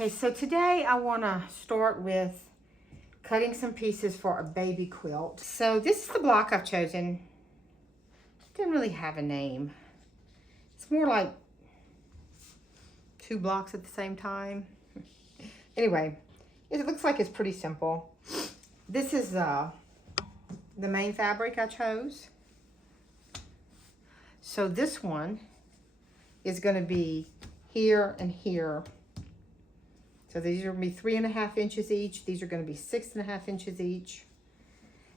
Okay, so today I want to start with cutting some pieces for a baby quilt. So this is the block I've chosen. It didn't really have a name. It's more like 2 blocks at the same time. Anyway, it looks like it's pretty simple. This is the main fabric I chose. So this one is going to be here and here. So these are going to be 3.5 inches each. These are going to be 6.5 inches each.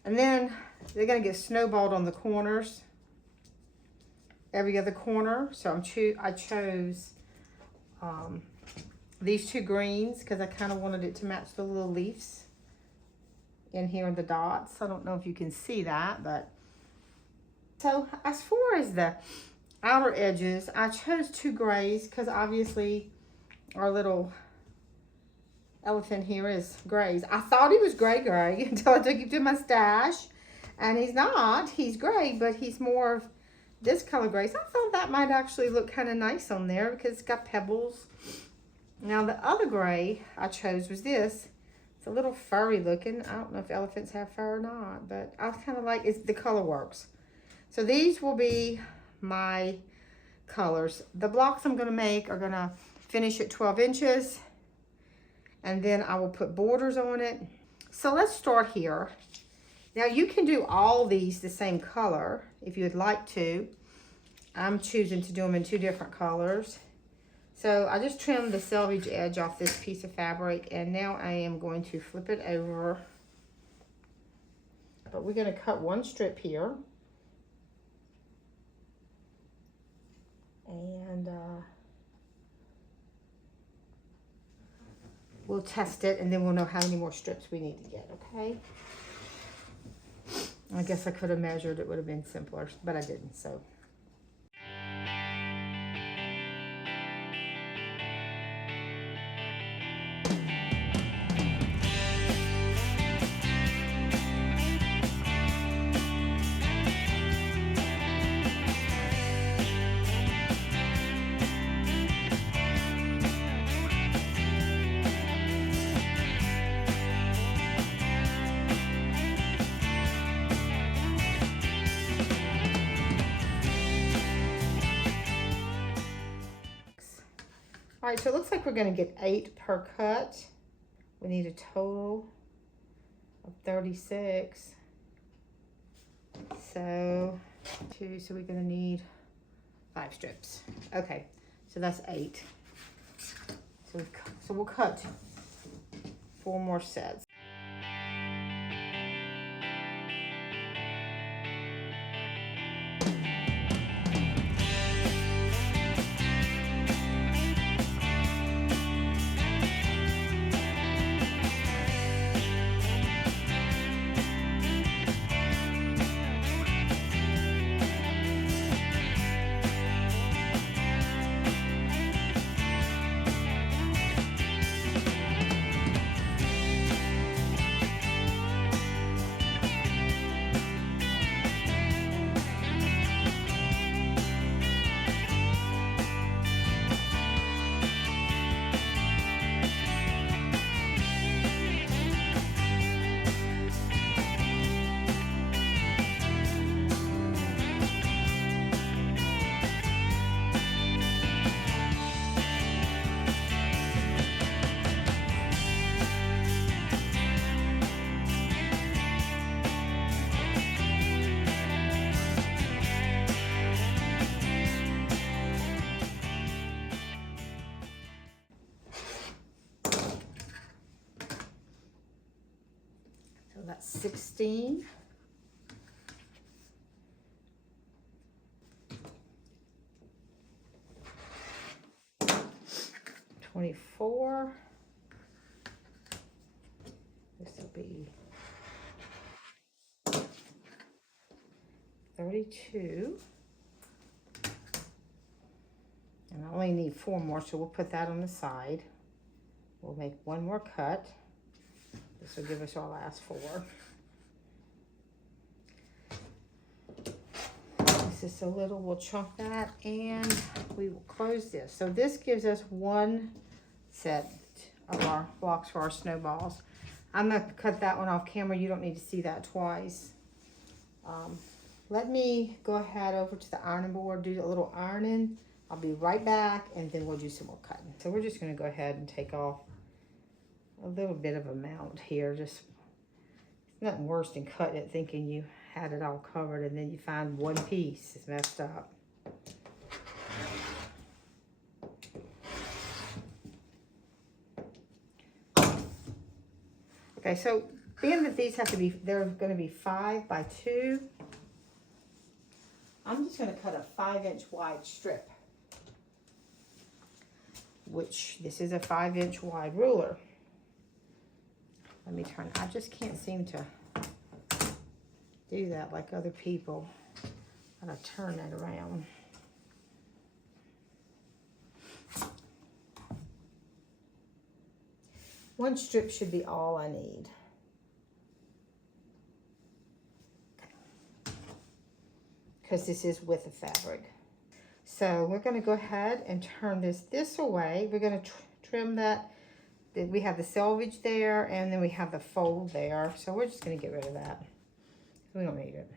And then they're going to get snowballed on the corners. Every other corner. So I chose these 2 greens because I kind of wanted it to match the little leaves in here in the dots. I don't know if you can see that, but so as far as the outer edges, I chose 2 grays because obviously our little elephant here is grays. I thought he was gray until I took him to my stash, and he's not. He's gray, but he's more of this color gray. So I thought that might actually look kind of nice on there because it's got pebbles. Now the other gray I chose was this. It's a little furry looking. I don't know if elephants have fur or not, but I kind of like it. The color works. So these will be my colors. The blocks I'm going to make are going to finish at 12 inches. And then I will put borders on it. So let's start here. Now you can do all these the same color if you would like to. I'm choosing to do them in 2 different colors. So I just trimmed the selvage edge off this piece of fabric, and now I am going to flip it over. But we're going to cut 1 strip here. And we'll test it, and then we'll know how many more strips we need to get, okay? I guess I could have measured. It would have been simpler, but I didn't, so. All right, so it looks like we're going to get 8 per cut. We need a total of 36. So we're going to need 5 strips. Okay, so that's 8. So we'll cut 4 more sets. That's 16. $24. This will be 32. And I only need 4 more, so we'll put that on the side. We'll make 1 more cut. This will give us our last 4. This is a little, we'll chunk that, and we will close this. So this gives us 1 set of our blocks for our snowballs. I'm going to cut that one off camera. You don't need to see that twice. Let me go ahead over to the ironing board, do a little ironing. I'll be right back, and then we'll do some more cutting. So we're just going to go ahead and take off a little bit of amount here. Just nothing worse than cutting it thinking you had it all covered, and then you find one piece is messed up. Okay, so being that these have to be, they're going to be 5 by 2, I'm just going to cut a 5-inch wide strip, which this is a 5-inch wide ruler. Let me turn, I just can't seem to do that like other people. I'm going to turn that around. One strip should be all I need. Because this is with the fabric. So we're going to go ahead and turn this away. We're going to trim that. We have the selvage there, and then we have the fold there. So we're just going to get rid of that. We don't need it.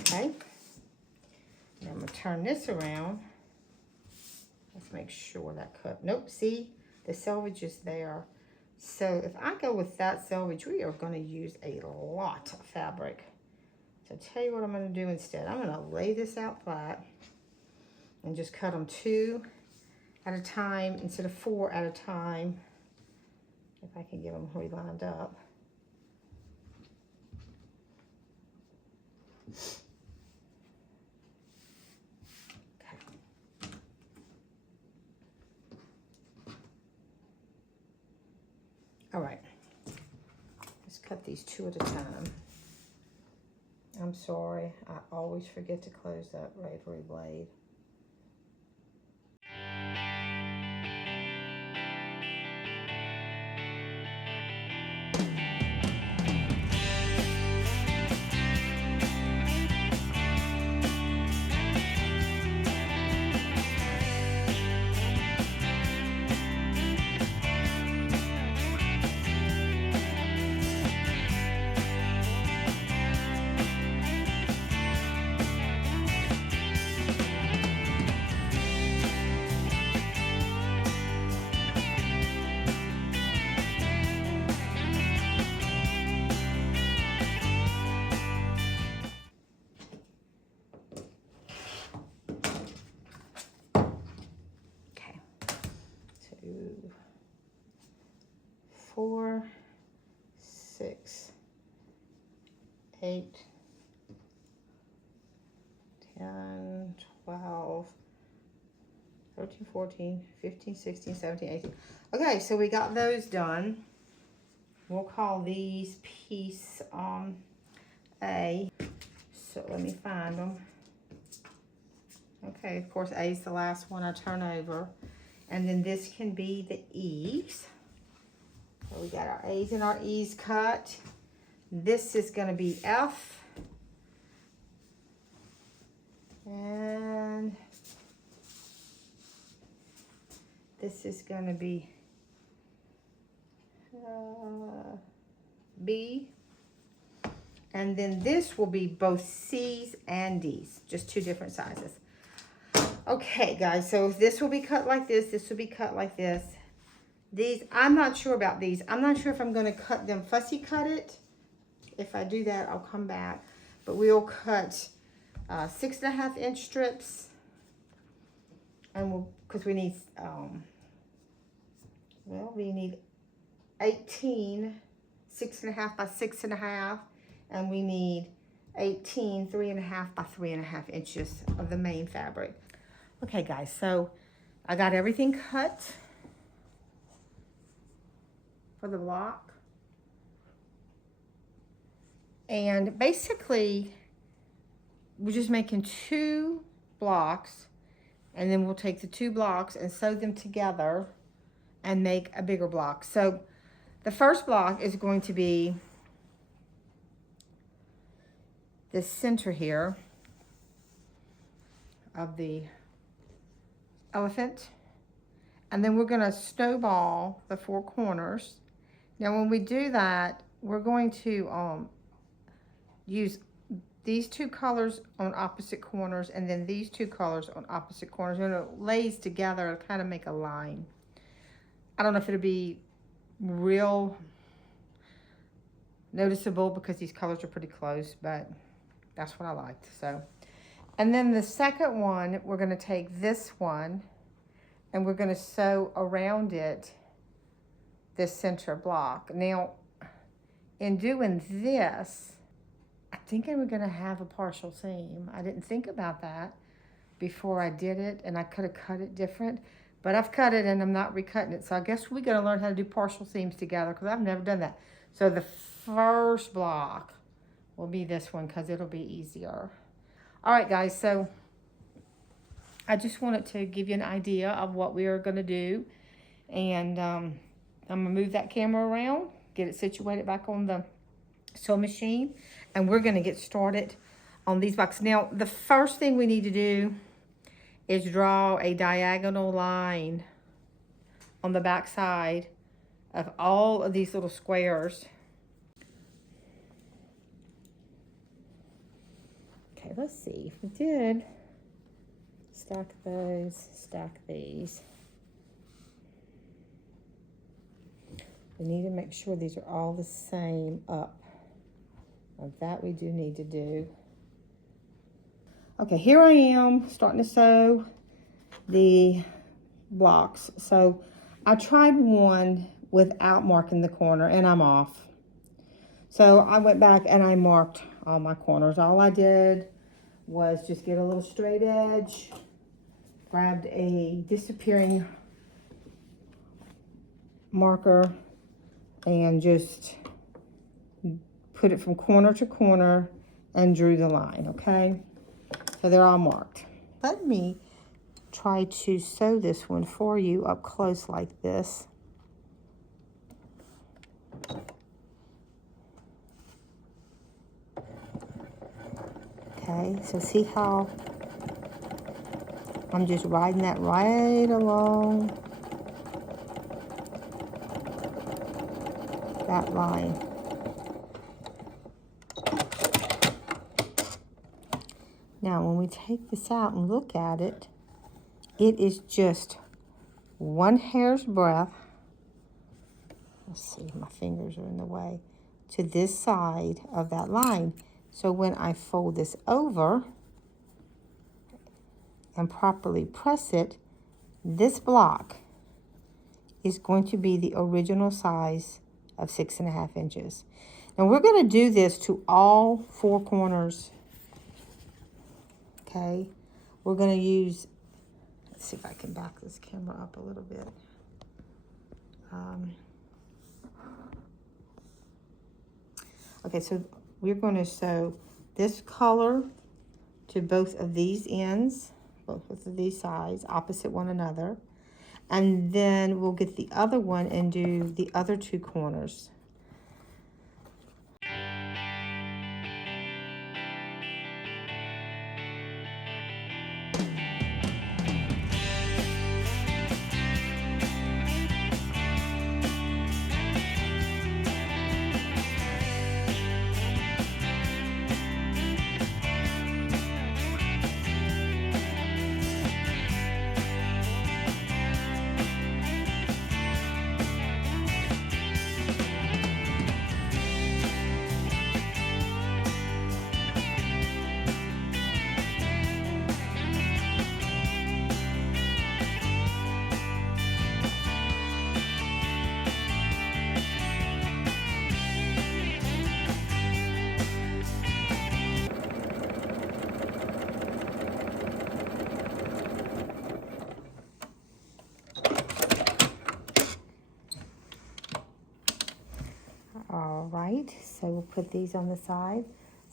Okay. Now I'm going to turn this around. Let's make sure that cut. Nope, see? The selvage is there. So if I go with that selvage, we are going to use a lot of fabric. So I'll tell you what I'm going to do instead. I'm going to lay this out flat and just cut them 2 at a time instead of 4 at a time. If I can get them lined up. All right, let's cut these 2 at a time. I'm sorry, I always forget to close that rotary blade. Four, 6, 8, 10, 12, 13, 14, 15, 16, 17, 18. Okay, so we got those done. We'll call these piece A. So let me find them. Okay, of course, A is the last one I turn over. And then this can be the E's. So we got our A's and our E's cut. This is going to be F. And this is going to be B. And then this will be both C's and D's, just 2 different sizes. Okay, guys, so this will be cut like this will be cut like this. These, I'm not sure about these. I'm not sure if I'm going to cut them fussy cut it. If I do that, I'll come back. But we'll cut 6.5-inch strips. And we'll, because we need, we need 18 6.5 by 6.5. And we need 18 3.5 by 3.5 inches of the main fabric. Okay, guys, so I got everything cut for the block. And basically, we're just making 2 blocks, and then we'll take the 2 blocks and sew them together and make a bigger block. So the first block is going to be this center here. of the elephant. And then we're gonna snowball the 4 corners. Now when we do that, we're going to use these 2 colors on opposite corners and then these 2 colors on opposite corners. And it lays together to kind of make a line. I don't know if it'll be real noticeable because these colors are pretty close, but that's what I liked. So, and then the second one, we're going to take this one and we're going to sew around it this center block. Now, in doing this, I think we're going to have a partial seam. I didn't think about that before I did it, and I could have cut it different, but I've cut it and I'm not recutting it. So I guess we're going to learn how to do partial seams together because I've never done that. So the first block will be this one because it'll be easier. All right, guys, so I just wanted to give you an idea of what we are going to do. And I'm going to move that camera around, get it situated back on the sewing machine, and we're going to get started on these boxes. Now, the first thing we need to do is draw a diagonal line on the back side of all of these little squares. Okay, let's see if we did. Stack those, stack these. We need to make sure these are all the same up. Now that we do need to do. Okay, here I am starting to sew the blocks. So I tried one without marking the corner and I'm off. So I went back and I marked all my corners. All I did was just get a little straight edge, grabbed a disappearing marker and just put it from corner to corner and drew the line, okay? So they're all marked. Let me try to sew this one for you up close like this. Okay, so see how I'm just riding that right along that line. Now, when we take this out and look at it, it is just 1 hair's breadth. Let's see, my fingers are in the way. To this side of that line. So when I fold this over and properly press it, this block is going to be the original size of 6.5 inches. Now we're going to do this to all 4 corners. Okay, we're going to use, let's see if I can back this camera up a little bit. Okay, so we're going to sew this color to both of these ends, both of these sides, opposite one another. And then we'll get the other one and do the other 2 corners. All right, so we'll put these on the side.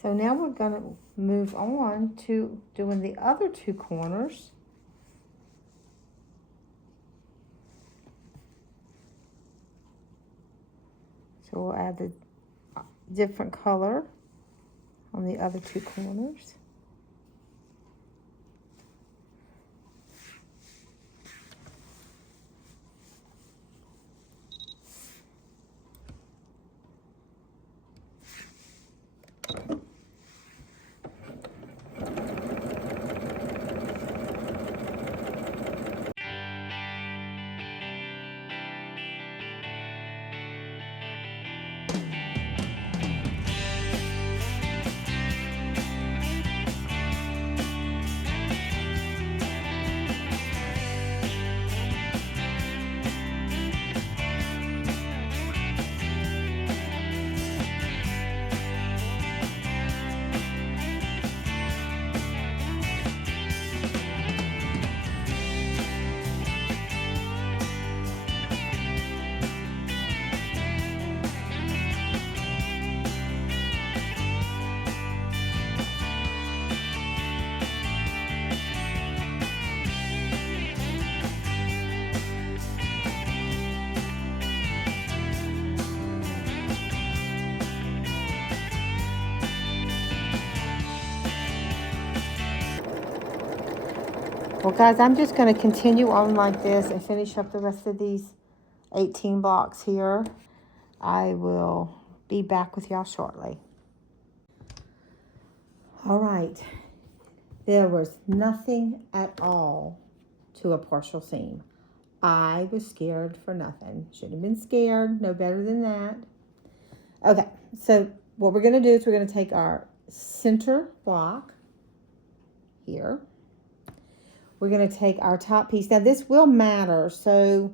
So now we're going to move on to doing the other 2 corners. So we'll add the different color on the other 2 corners. Well, guys, I'm just going to continue on like this and finish up the rest of these 18 blocks here. I will be back with y'all shortly. All right. There was nothing at all to a partial seam. I was scared for nothing. Should have been scared. No better than that. Okay. So what we're going to do is we're going to take our center block here. We're going to take our top piece. Now this will matter, so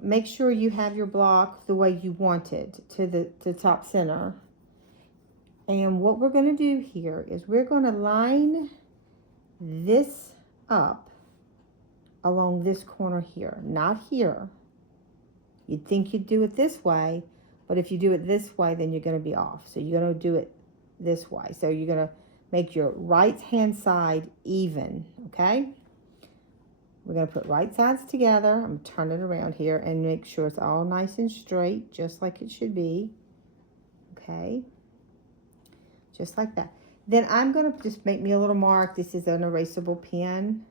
make sure you have your block the way you want it to the top center. And what we're going to do here is we're going to line this up along this corner here, not here. You'd think you'd do it this way, but if you do it this way, then you're going to be off. So you're going to do it this way. So you're going to make your right hand side even, okay? We're going to put right sides together. I'm going to turn it around here and make sure it's all nice and straight, just like it should be. Okay? Just like that. Then I'm going to just make me a little mark. This is an erasable pen.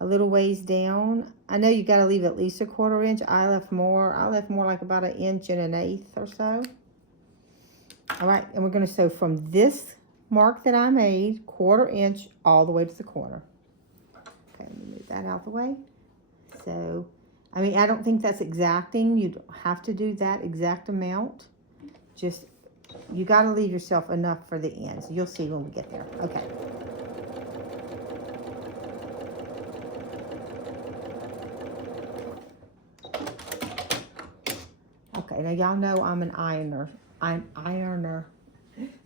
A little ways down. I know you got to leave at least 1/4 inch. I left more. I left more, like about 1 1/8 or so. All right, and we're going to sew from this mark that I made, 1/4 inch, all the way to the corner. Okay, let me move that out the way. So, I mean, I don't think that's exacting. You don't have to do that exact amount. Just, you got to leave yourself enough for the ends. You'll see when we get there. Okay. Okay, now y'all know I'm an ironer. I'm ironer.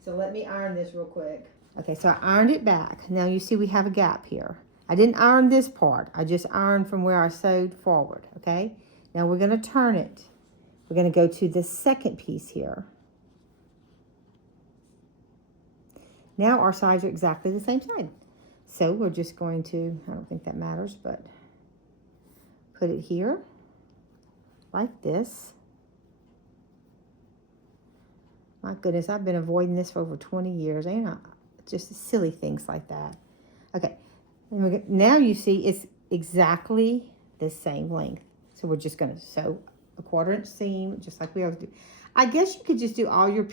So let me iron this real quick. Okay, so I ironed it back. Now you see we have a gap here. I didn't iron this part. I just ironed from where I sewed forward, okay? Now we're going to turn it. We're going to go to the second piece here. Now our sides are exactly the same side. So we're just going to, I don't think that matters, but put it here like this. My goodness, I've been avoiding this for over 20 years. Ain't I? Just silly things like that. Okay, and now you see it's exactly the same length. So we're just going to sew a 1/4 inch seam, just like we always do. I guess you could just do all your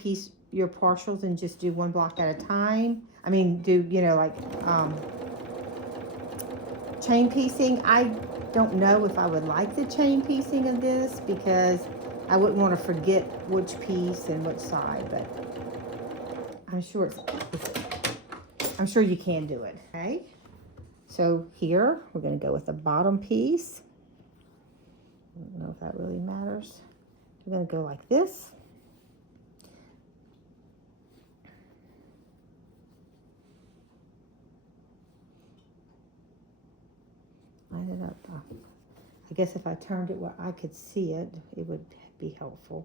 partials and just do 1 block at a time. I mean, do, you know, like chain piecing. I don't know if I would like the chain piecing of this because I wouldn't want to forget which piece and which side, but I'm sure I'm sure you can do it. Okay, so here we're going to go with the bottom piece. I don't know if that really matters. We're going to go like this. Line it up. I guess if I turned it where I could see it, it would be helpful.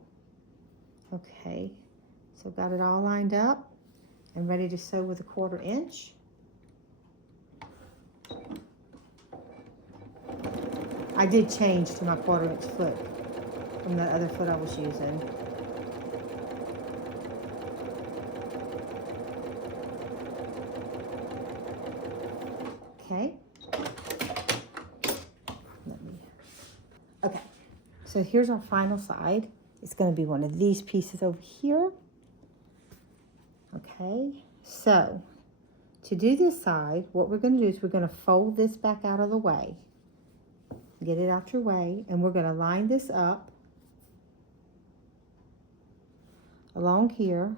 Okay, so got it all lined up and ready to sew with a 1/4 inch. I did change to my 1/4 inch foot from the other foot I was using. Okay. Okay, so here's our final side. It's going to be one of these pieces over here. Okay, so to do this side, what we're going to do is we're going to fold this back out of the way. Get it out your way, and we're going to line this up along here.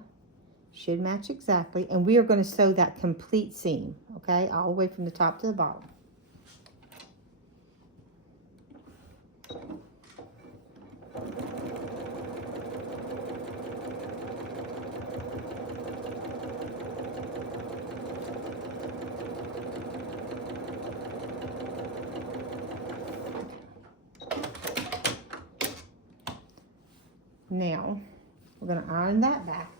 Should match exactly, and we are going to sew that complete seam, okay, all the way from the top to the bottom. Now, we're going to iron that back.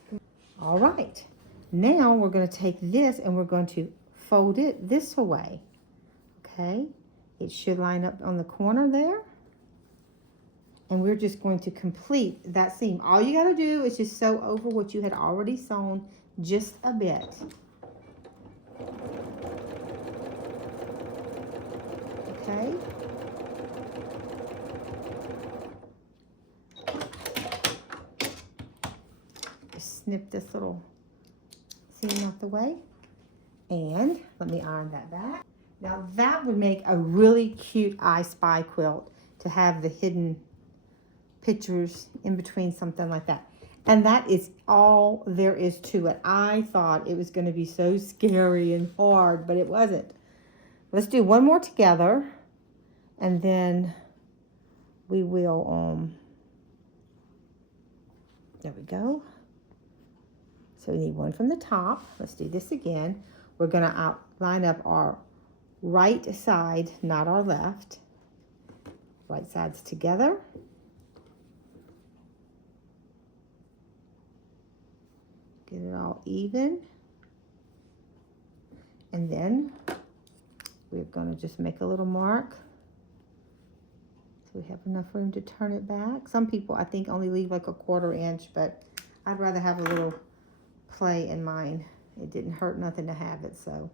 All right. Now, we're going to take this and we're going to fold it this way. Okay. It should line up on the corner there. And we're just going to complete that seam. All you got to do is just sew over what you had already sewn just a bit. Okay. Just snip this little seam out the way. And let me iron that back. Now that would make a really cute I Spy quilt to have the hidden pictures in between, something like that. And that is all there is to it. I thought it was going to be so scary and hard, but it wasn't. Let's do one more together, and then we will, there we go. So we need one from the top. Let's do this again. We're going to line up our right side, not our left. Right sides together. Get it all even. And then we're going to just make a little mark. So we have enough room to turn it back. Some people, I think, only leave like a 1/4 inch, but I'd rather have a little play in mine. It didn't hurt nothing to have it, so.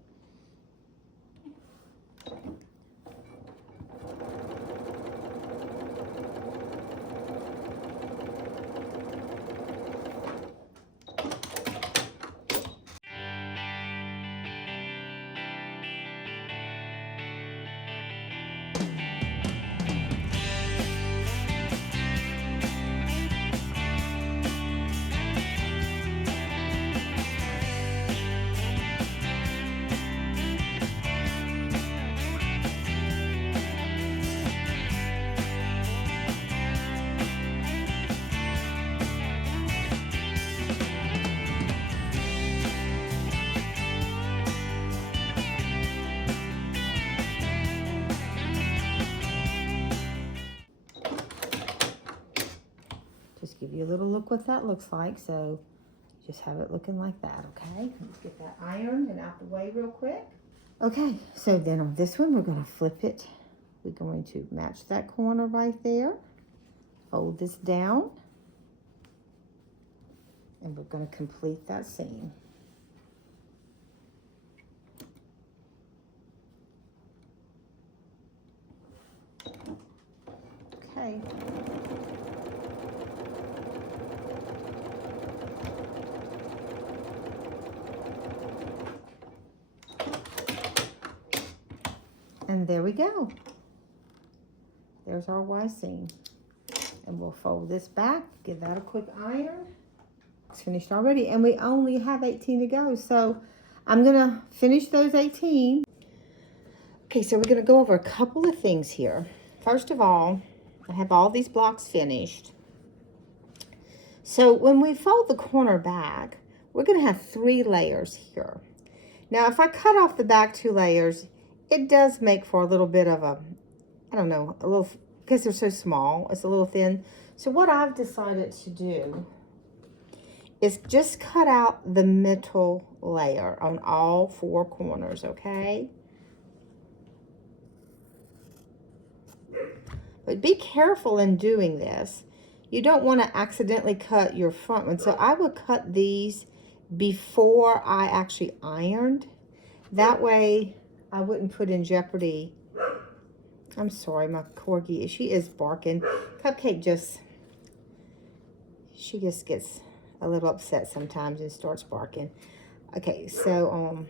Just give you a little look what that looks like. So just have it looking like that, okay? Let's get that ironed and out the way real quick. Okay, so then on this one, we're gonna flip it. We're going to match that corner right there. Fold this down. And we're gonna complete that seam. Okay. And there we go. There's our Y seam. And we'll fold this back, give that a quick iron. It's finished already, and we only have 18 to go. So I'm gonna finish those 18. Okay, so we're gonna go over a couple of things here. First of all, I have all these blocks finished. So when we fold the corner back, we're gonna have 3 layers here. Now, if I cut off the back 2 layers, it does make for a little bit of a, I don't know, a little, because they're so small, it's a little thin. So what I've decided to do is just cut out the middle layer on all 4 corners, okay? But be careful in doing this. You don't want to accidentally cut your front one. So I would cut these before I actually ironed. That way I wouldn't put in jeopardy. I'm sorry, my corgi, she is barking. Cupcake she just gets a little upset sometimes and starts barking. Okay, so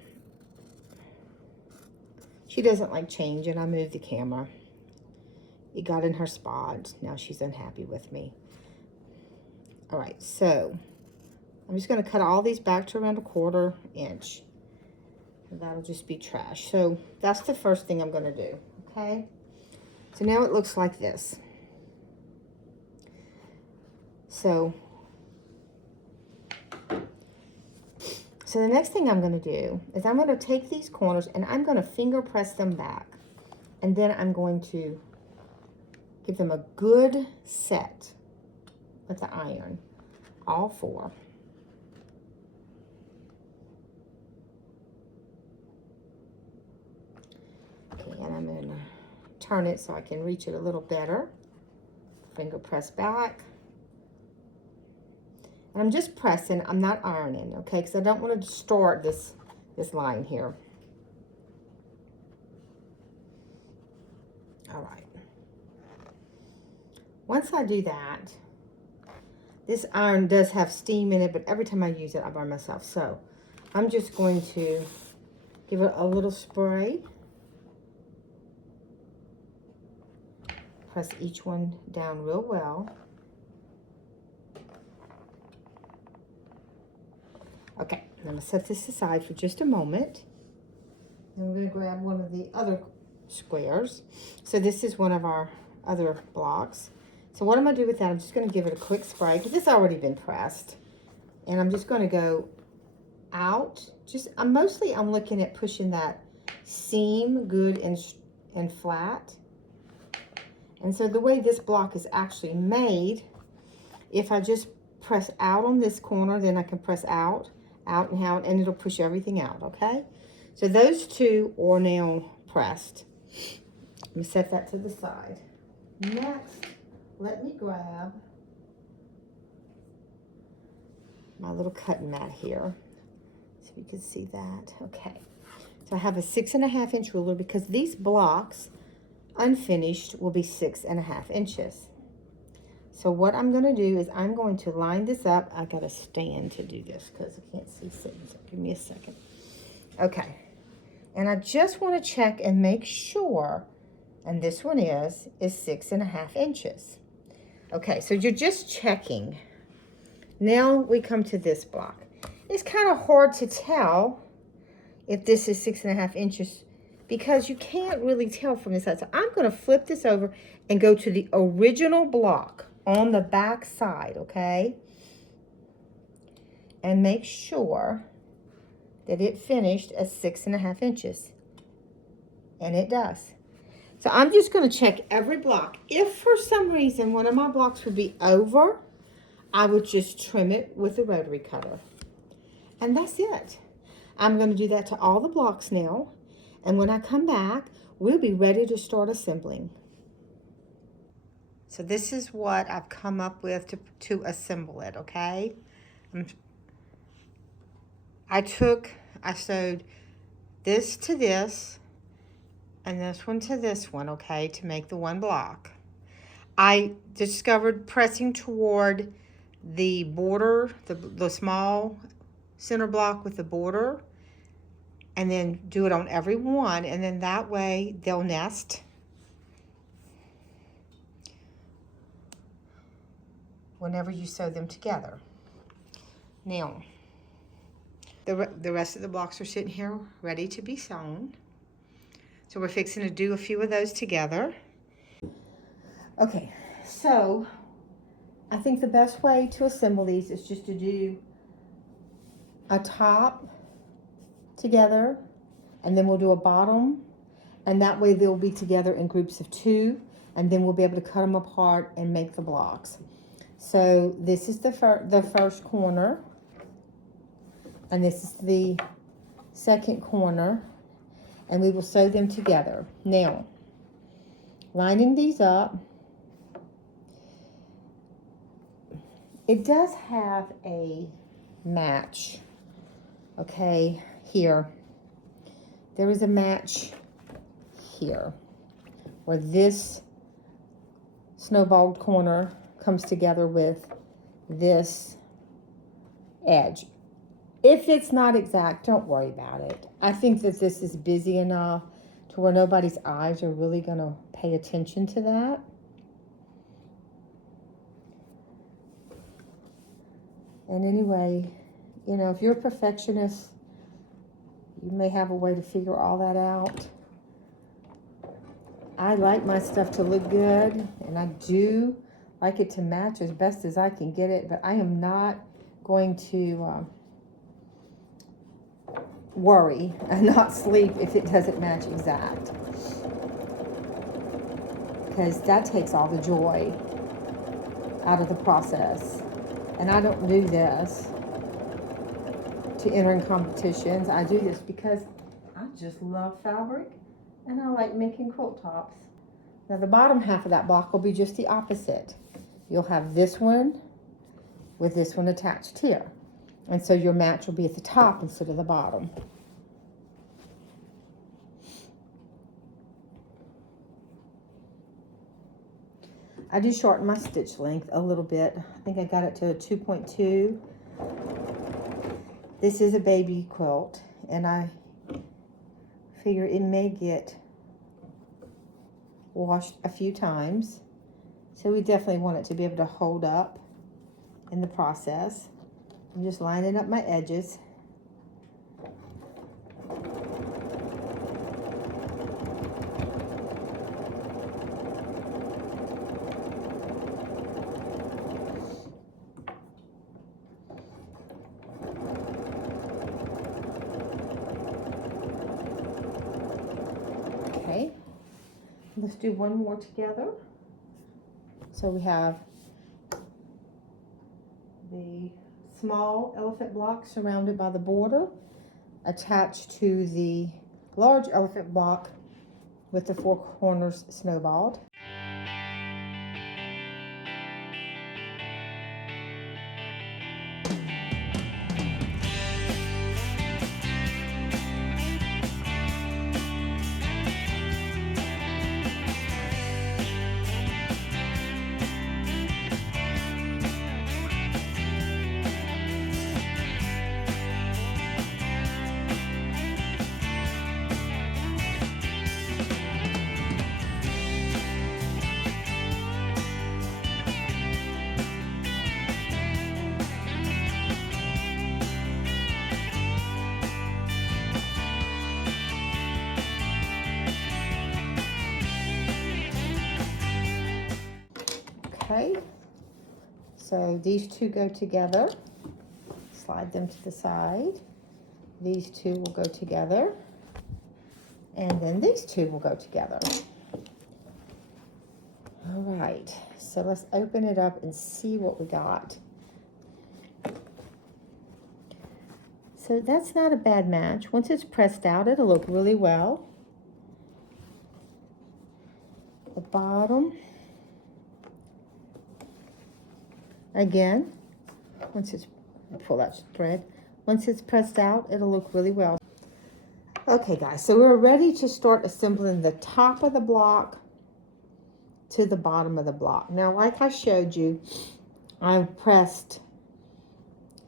she doesn't like change, and I moved the camera. It got in her spot. Now she's unhappy with me. All right, so I'm just going to cut all these back to around a 1/4 inch. That'll just be trash. So that's the first thing I'm going to do, okay? So now it looks like this. So the next thing I'm going to do is I'm going to take these corners and I'm going to finger press them back. And then I'm going to give them a good set with the iron, all 4. Okay, and I'm going to turn it so I can reach it a little better. Finger press back. And I'm just pressing, I'm not ironing, okay? Because I don't want to distort this line here. All right. Once I do that, this iron does have steam in it, but every time I use it, I burn myself. So I'm just going to give it a little spray. Press each one down real well. Okay, I'm going to set this aside for just a moment. And we're going to grab one of the other squares. So this is one of our other blocks. So what I'm going to do with that, I'm just going to give it a quick spray because it's already been pressed. And I'm just going to go out. I'm looking at pushing that seam good and flat. And so the way this block is actually made, if I just press out on this corner, then I can press out, and it'll push everything out, okay? So those two are now pressed. Let me set that to the side. Next, let me grab my little cutting mat here so you can see that. Okay, so I have a 6.5 inch ruler because these blocks unfinished will be 6.5 inches. So what I'm going to do is I'm going to line this up. I got to stand to do this because I can't see sitting. So give me a second. Okay, and I just want to check and make sure, and this one is 6.5 inches. Okay, so you're just checking. Now we come to this block. It's kind of hard to tell if this is 6.5 inches because you can't really tell from this side. So I'm going to flip this over and go to the original block on the back side, okay? And make sure that it finished at 6.5 inches. And it does. So I'm just going to check every block. If for some reason one of my blocks would be over, I would just trim it with a rotary cutter. And that's it. I'm going to do that to all the blocks now. And when I come back, we'll be ready to start assembling. So this is what I've come up with to assemble it, okay? I sewed this to this and this one to this one, okay, to make the one block. I discovered pressing toward the border, the small center block with the border, and then do it on every one, and then that way they'll nest. Whenever you sew them together. Now, the rest of the blocks are sitting here ready to be sewn. So we're fixing to do a few of those together. Okay, so I think the best way to assemble these is just to do a top together, and then we'll do a bottom, and that way they'll be together in groups of 2, and then we'll be able to cut them apart and make the blocks. So this is the first corner, and this is the second corner, and we will sew them together. Now, lining these up, it does have a match, okay, here. There is a match here, where this snowballed corner comes together with this edge. If it's not exact, don't worry about it. I think that this is busy enough to where nobody's eyes are really going to pay attention to that. And anyway, you know, if you're a perfectionist, you may have a way to figure all that out. I like my stuff to look good, and I do like it to match as best as I can get it, but I am not going to worry and not sleep if it doesn't match exact, because that takes all the joy out of the process. And I don't do this to enter in competitions. I do this because I just love fabric and I like making quilt tops. Now the bottom half of that block will be just the opposite. You'll have this one with this one attached here. And so your match will be at the top instead of the bottom. I do shorten my stitch length a little bit. I think I got it to a 2.2. This is a baby quilt, and I figure it may get washed a few times. So we definitely want it to be able to hold up in the process. I'm just lining up my edges. Okay, let's do one more together. So we have the small elephant block surrounded by the border attached to the large elephant block with the 4 corners snowballed. Okay, so these two go together. Slide them to the side. These two will go together. And then these two will go together. All right, so let's open it up and see what we got. So that's not a bad match. Once it's pressed out, it'll look really well. The bottom. Again, once it's, pull that thread. Once it's pressed out, it'll look really well. Okay guys, so we're ready to start assembling the top of the block to the bottom of the block. Now, like I showed you, I pressed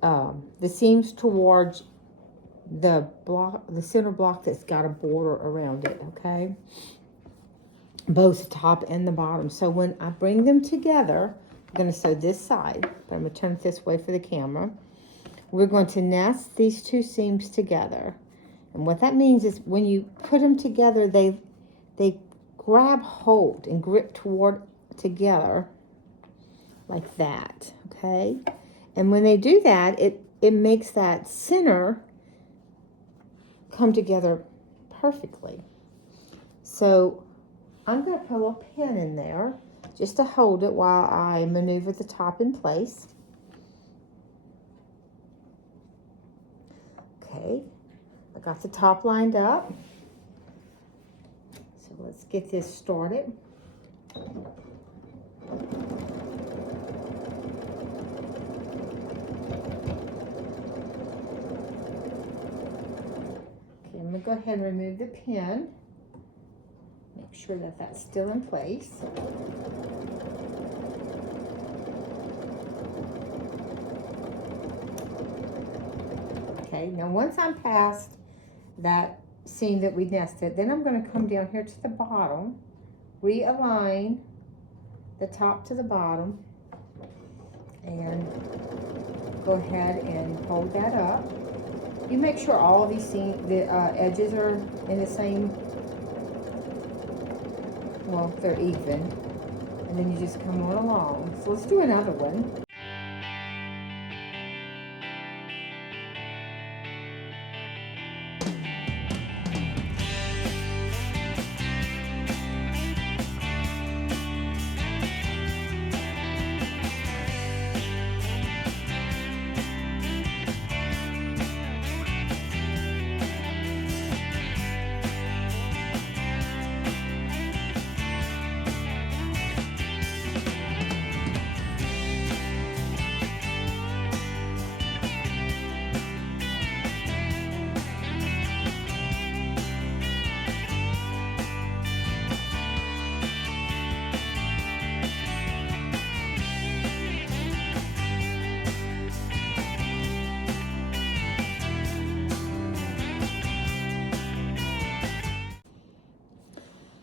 the seams towards the block, the center block that's got a border around it, okay? Both the top and the bottom. So when I bring them together, I'm going to sew this side, but I'm going to turn it this way for the camera. We're going to nest these two seams together. And what that means is when you put them together, they grab hold and grip toward together like that, okay? And when they do that, it makes that center come together perfectly. So I'm going to put a little pin in there just to hold it while I maneuver the top in place. Okay, I got the top lined up. So let's get this started. Okay, I'm going to go ahead and remove the pin. Make sure that that's still in place. Okay, now once I'm past that seam that we nested, then I'm going to come down here to the bottom, realign the top to the bottom, and go ahead and hold that up. You make sure all of these edges are in the same, well, they're even, and then you just come on along. So let's do another one.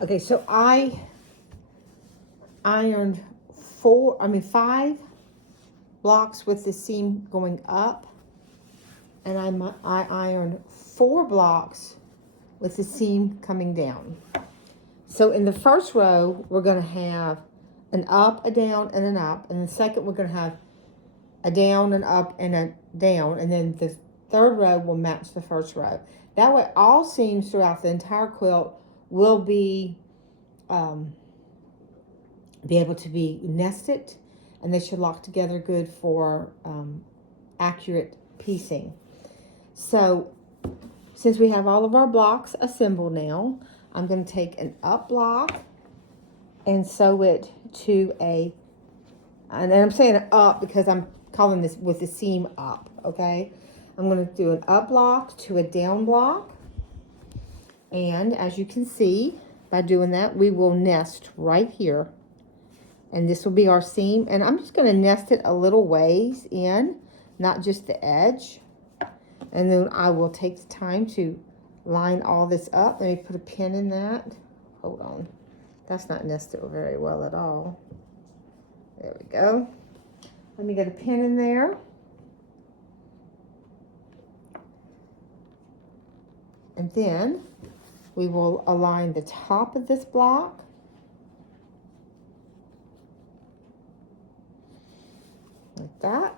Okay, so I ironed 5 blocks with the seam going up, and I ironed 4 blocks with the seam coming down. So in the first row, we're going to have an up, a down, and an up. And the second, we're going to have a down, an up, and a down. And then the third row will match the first row. That way, all seams throughout the entire quilt will be able to be nested, and they should lock together good for accurate piecing. So since we have all of our blocks assembled now, I'm going to take an up block and sew it to and I'm saying up because I'm calling this with the seam up, okay? I'm going to do an up block to a down block. And as you can see, by doing that, we will nest right here. And this will be our seam. And I'm just going to nest it a little ways in, not just the edge. And then I will take the time to line all this up. Let me put a pin in that. Hold on. That's not nested very well at all. There we go. Let me get a pin in there. And then we will align the top of this block. Like that.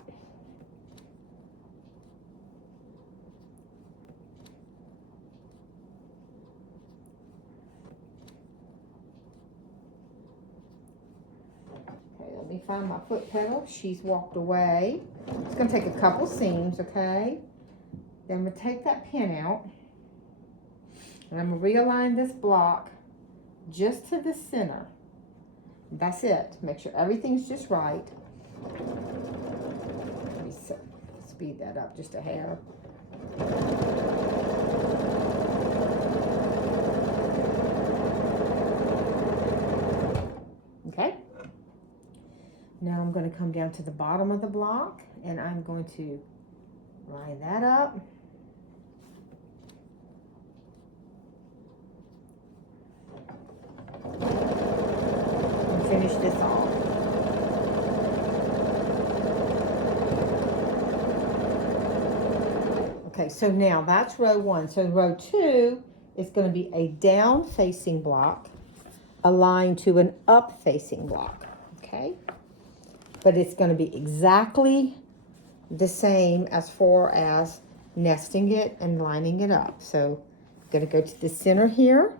Let me find my foot pedal. She's walked away. It's going to take a couple seams, okay? Then I'm going to take that pin out. And I'm going to realign this block just to the center. That's it. Make sure everything's just right. Let me speed that up just a hair. Okay. Now I'm going to come down to the bottom of the block, and I'm going to line that up. And finish this off. Okay, so now that's row 1. So row 2 is going to be a down facing block aligned to an up facing block. Okay. But it's going to be exactly the same as far as nesting it and lining it up. So I'm going to go to the center here.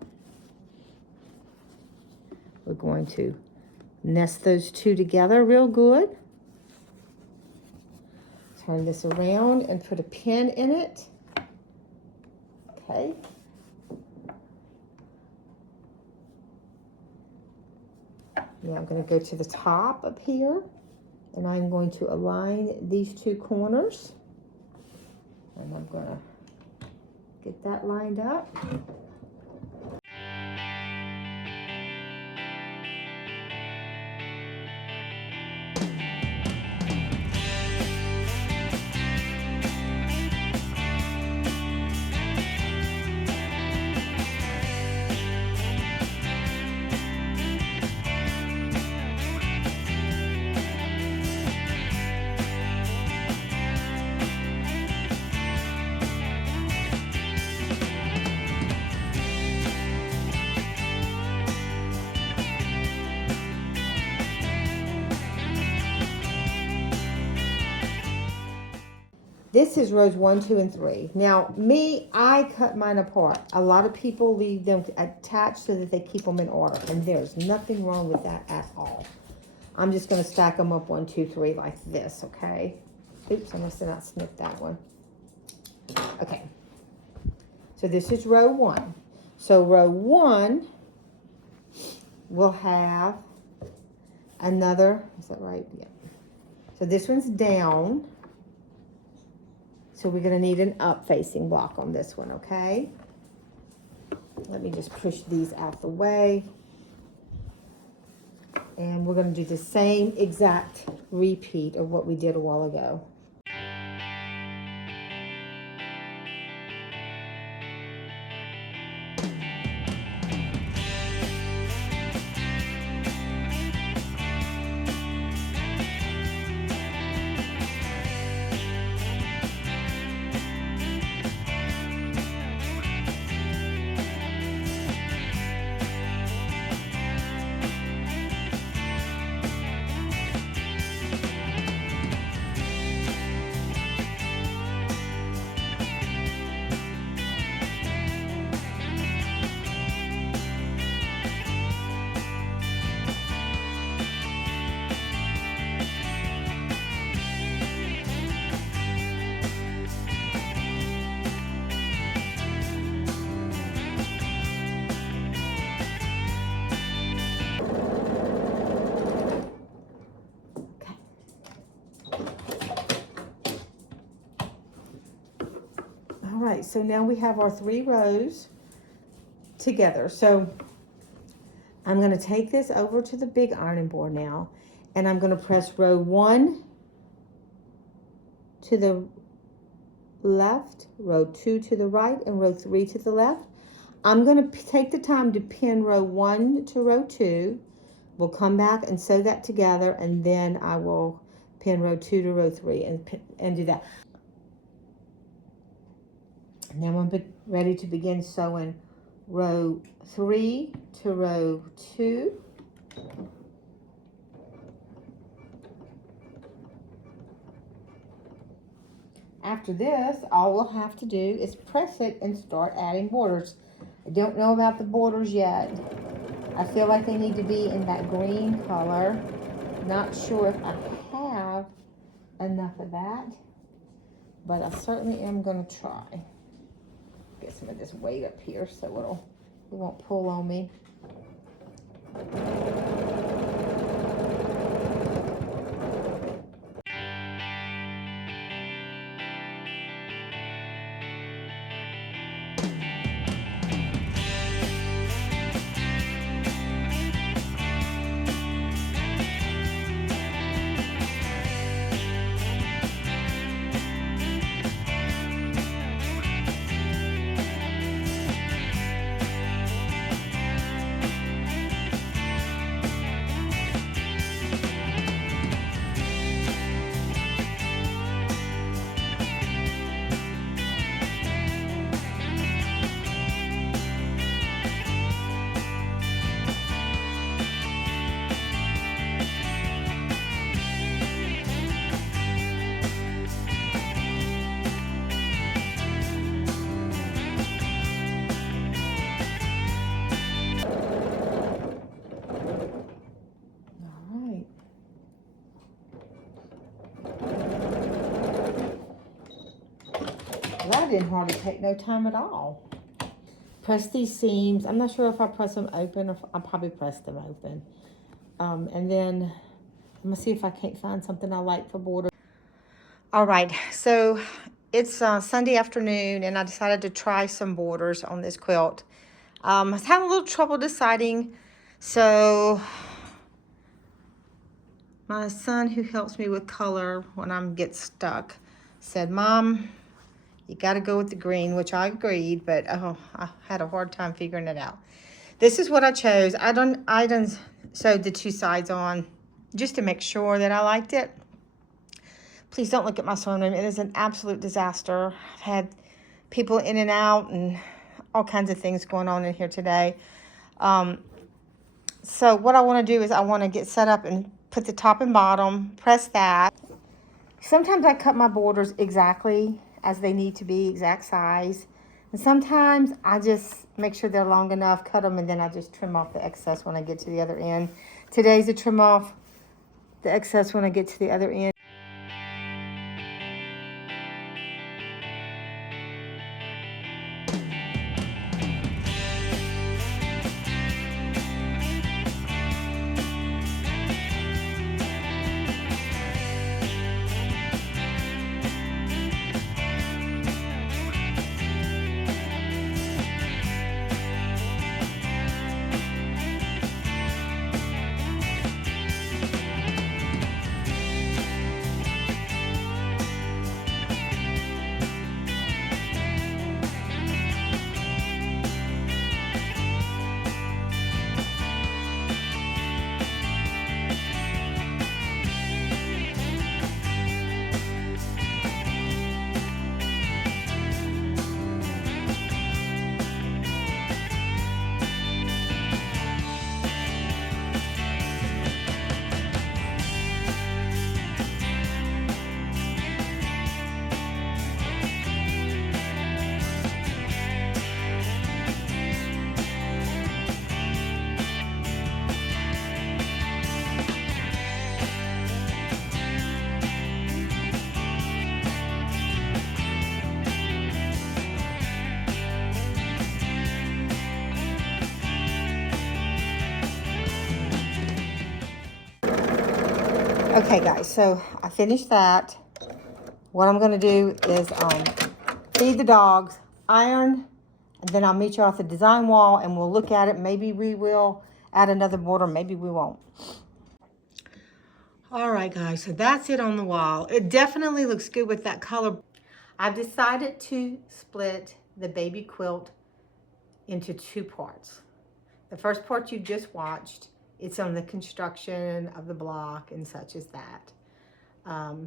We're going to nest those two together real good. Turn this around and put a pin in it. Okay. Now I'm going to go to the top up here. And I'm going to align these two corners. And I'm going to get that lined up. This is rows 1, 2, and 3. Now, I cut mine apart. A lot of people leave them attached so that they keep them in order, and there's nothing wrong with that at all. I'm just going to stack them up 1, 2, 3 like this, okay? Oops, I must have not snipped that one. Okay. So this is row 1. So row 1 will have another, is that right? Yeah. So this one's down. So we're going to need an up-facing block on this one, okay? Let me just push these out the way. And we're going to do the same exact repeat of what we did a while ago. right, so now we have our 3 rows together. So I'm going to take this over to the big ironing board now, and I'm going to press row 1 to the left, row 2 to the right, and row 3 to the left. I'm going to take the time to pin row 1 to row 2. We'll come back and sew that together, and then I will pin row 2 to row 3 and do that. Now I'm ready to begin sewing row 3 to row 2. After this, all we'll have to do is press it and start adding borders. I don't know about the borders yet. I feel like they need to be in that green color. Not sure if I have enough of that, but I certainly am going to try. Get some of this weight up here so it won't pull on me. That didn't hardly take no time at all. Press these seams. I'm not sure if I press them open or if I probably press them open. And then I'm gonna see if I can't find something I like for border. All right, so it's Sunday afternoon and I decided to try some borders on this quilt. I was having a little trouble deciding, so my son, who helps me with color when I get stuck, said, "Mom, you got to go with the green," which I agreed, but I had a hard time figuring it out. This is what I chose. I done sewed the 2 sides on just to make sure that I liked it. Please don't look at my sewing room. It is an absolute disaster. I've had people in and out and all kinds of things going on in here today. So what I want to do is I want to get set up and put the top and bottom, press that. Sometimes I cut my borders exactly as they need to be, exact size. And sometimes I just make sure they're long enough, cut them, and then I just trim off the excess when I get to the other end. Today's a trim off the excess when I get to the other end. Okay guys, so I finished that. What I'm gonna do is feed the dogs, iron, and then I'll meet you at the design wall and we'll look at it. Maybe we will add another border, maybe we won't. All right, guys, so that's it on the wall. It definitely looks good with that color. I've decided to split the baby quilt into 2 parts. The first part you just watched, it's on the construction of the block and such as that,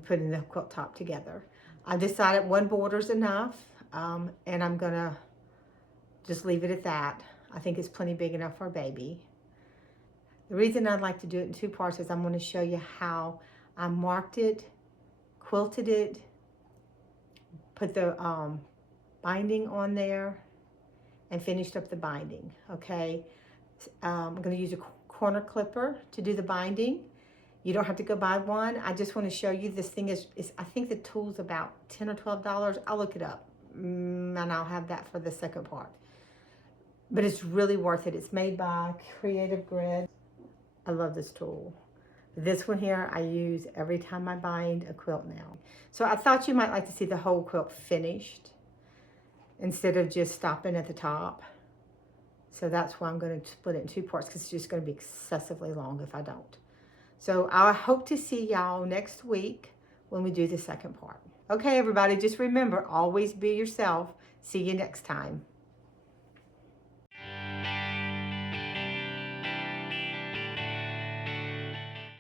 putting the quilt top together. I decided 1 border is enough, and I'm gonna just leave it at that. I think it's plenty big enough for a baby. The reason I'd like to do it in 2 parts is I'm going to show you how I marked it, quilted it, put the binding on there, and finished up the binding, okay? I'm going to use a corner clipper to do the binding. You don't have to go buy one. I just want to show you this thing is I think the tool's about $10 or $12. I'll look it up, and I'll have that for the second part. But it's really worth it. It's made by Creative Grid. I love this tool. This one here I use every time I bind a quilt now. So I thought you might like to see the whole quilt finished instead of just stopping at the top. So that's why I'm going to split it in 2 parts, because it's just going to be excessively long if I don't. So I hope to see y'all next week when we do the second part. Okay, everybody, just remember, always be yourself. See you next time.